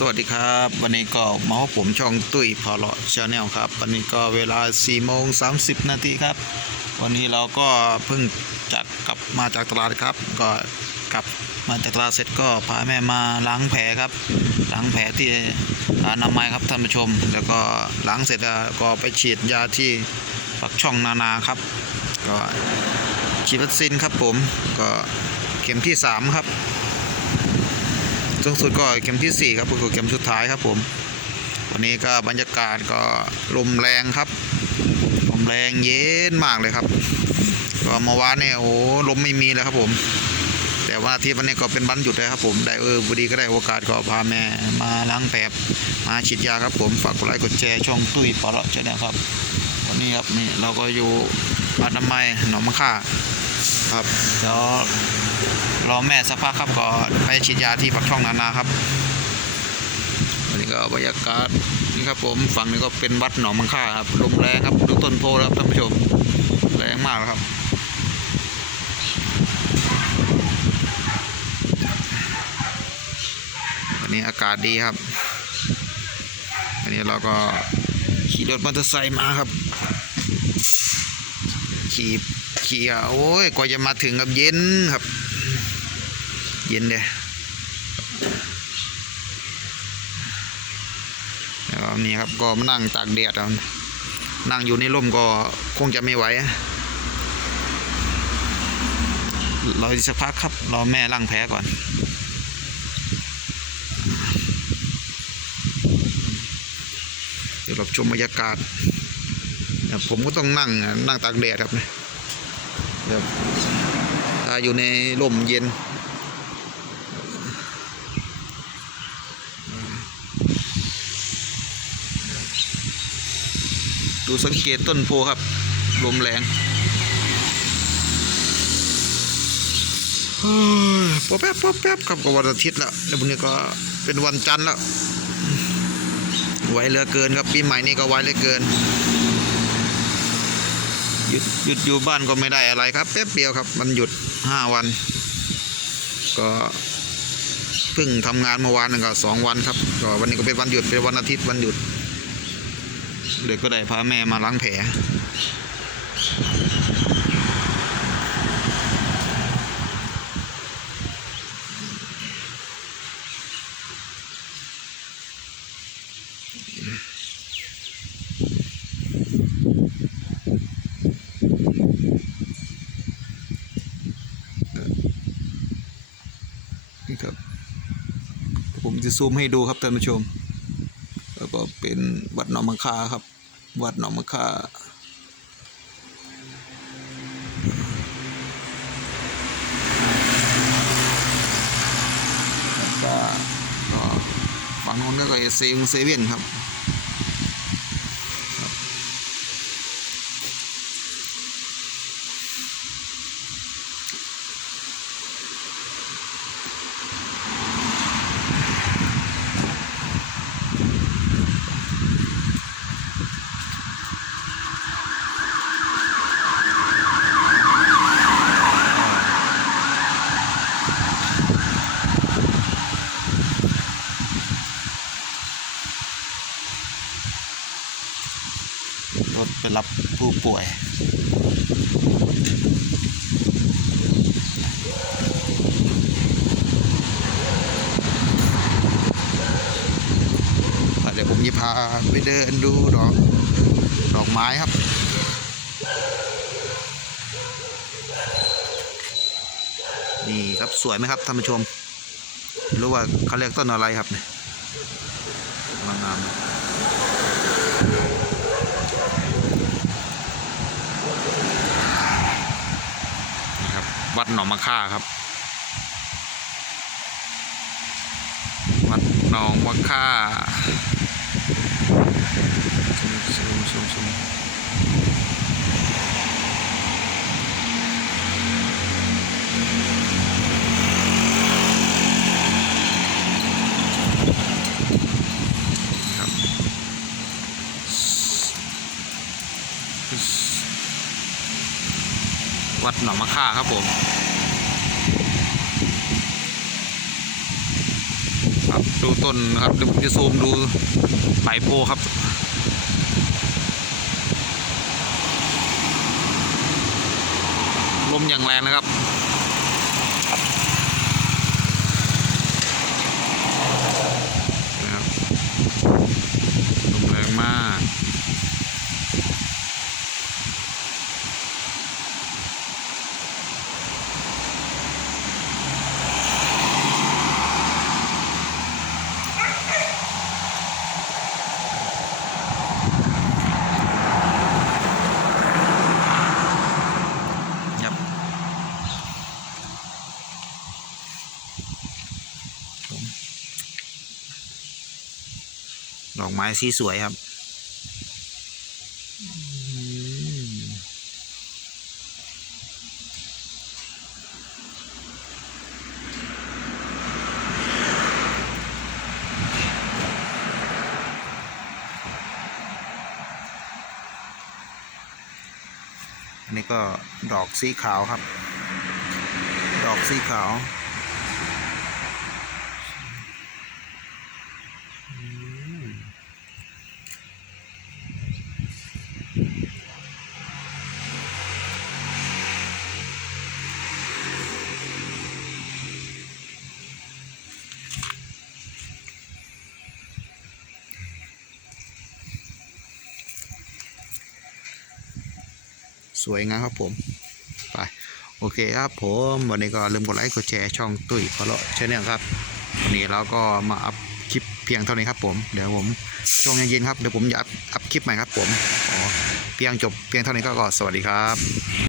สวัสดีครับ วันนี้ก็มาพบผมช่องตุ้ยพอเลาะชาแนลครับ วันนี้ก็เวลา4โมง30 นาทีครับ วันนี้เราก็เพิ่งจากกลับมาจากตลาดครับ ก็กลับมาจากตลาดเสร็จก็พาแม่มาล้างแผลครับล้างแผลที่ร้านอนามัยครับท่านผู้ชม แล้วก็ล้างเสร็จก็ไปฉีดยาที่ปักช่องนานาครับ ก็ฉีดวัคซีนครับผมก็เข็มที่ 3 ครับ สูงสุดก็เข็มที่ 4 ครับก็คือเข็มสุดท้ายครับผม วันนี้ก็บรรยากาศก็ลมแรงครับลมแรงเย็นมากเลยครับ ก็เมื่อวานเนี่ยโอ้ลมไม่มีเลยครับผม แต่ว่าอาที่วันนี้ก็เป็นวันหยุดเลยครับผมได้เออพอดีก็ได้โอกาสก็พาแม่มาล้างแผลมาฉีดยาครับผมฝากกดไลค์กดแชร์ช่องตุ้ยปอลาะชาแนลครับวันนี้ครับนี่เราก็อยู่อนามัยหนองมะค่าครับเดี๋ยว รอแม่สักพักครับก็ไปฉีดยาที่ปักช่องนานาครับวันนี้ก็บรรยากาศนี่ครับผมฝั่งนี้ก็เป็นวัดหนองมังค่าครับลมแรงครับดูต้นโพครับท่านผู้ชมแรงมากครับวันนี้อากาศดีครับวันนี้เราก็ขี่รถมอเตอร์ไซค์มาครับขี่ขี่อะโอ้ยกว่าจะมาถึงกับเย็นครับ เย็นเลยแล้วนี่ครับก็มานั่งตากแดดเอานั่งอยู่ในร่มก็คงจะไม่ไหวรอสักพักครับรอแม่ล้างแผลก่อนเดี๋ยวเราชมบรรยากาศผมก็ต้องนั่งนั่งตากแดดครับเนี่ยเดี๋ยวถ้าอยู่ในร่มเย็น ดูสังเกตต้นโพครับ ลมแรงเฮ้ยป๊อบแป๊บป๊อบแป๊บครับก็วันอาทิตย์แล้วแล้ววันนี้ก็เป็นวันจันทร์แล้วไวเหลือเกินครับปีใหม่นี้ก็ไวเหลือเกินหยุดหยุดอยู่บ้านก็ไม่ได้อะไรครับแป๊บเดียวครับ มันหยุดห้าวัน ก็เพิ่งทำงานเมื่อวานนึงก็สองวันครับก็วันนี้ก็เป็นวันหยุดเป็นวันอาทิตย์วันหยุด เลยก็ได้พาแม่มาล้างแผลนี่ครับ ผมจะซูมให้ดูครับท่านผู้ชม แล้วก็เป็นวัดหนองมังคาครับ วัดหนองมังคาก็ฝั่งนู้นก็เอเซเซเว่นครับ รับผู้ป่วย เดี๋ยวผมจะพาไปเดินดูดอกดอกไม้ครับนี่ครับสวยไหมครับท่านผู้ชม รู้ว่าเขาเรียกต้นอะไรครับเนี่ยงงาม นี่ครับวัด หนองมะค่าครับ วัดหนองมะค่าซูมซูมซูมครับวัด หนองมะค่าครับผม ครับดูต้นนะครับเดี๋ยวผมจะซูมดูใบโพครับลมอย่างแรงนะครับนะครับลมแรงมาก ดอกไม้สีสวยครับอันนี้ก็ดอกสีขาวครับ ดอกสีขาว วยงามครับผมไปโอเคครับผมวันนี้ก็ลืมกดไลค์กดแชร์ช่องตุ้ยพะเลาะชแนลครับวันนี้เราก็มาอัพคลิปเพียงเท่านี้ครับผมเดี๋ยวผมช่วงเย็นๆครับเดี๋ยวผมจะอัพอัพคลิปใหม่ครับผมเพียงจบเพียงเท่านี้ก็สวัสดีครับ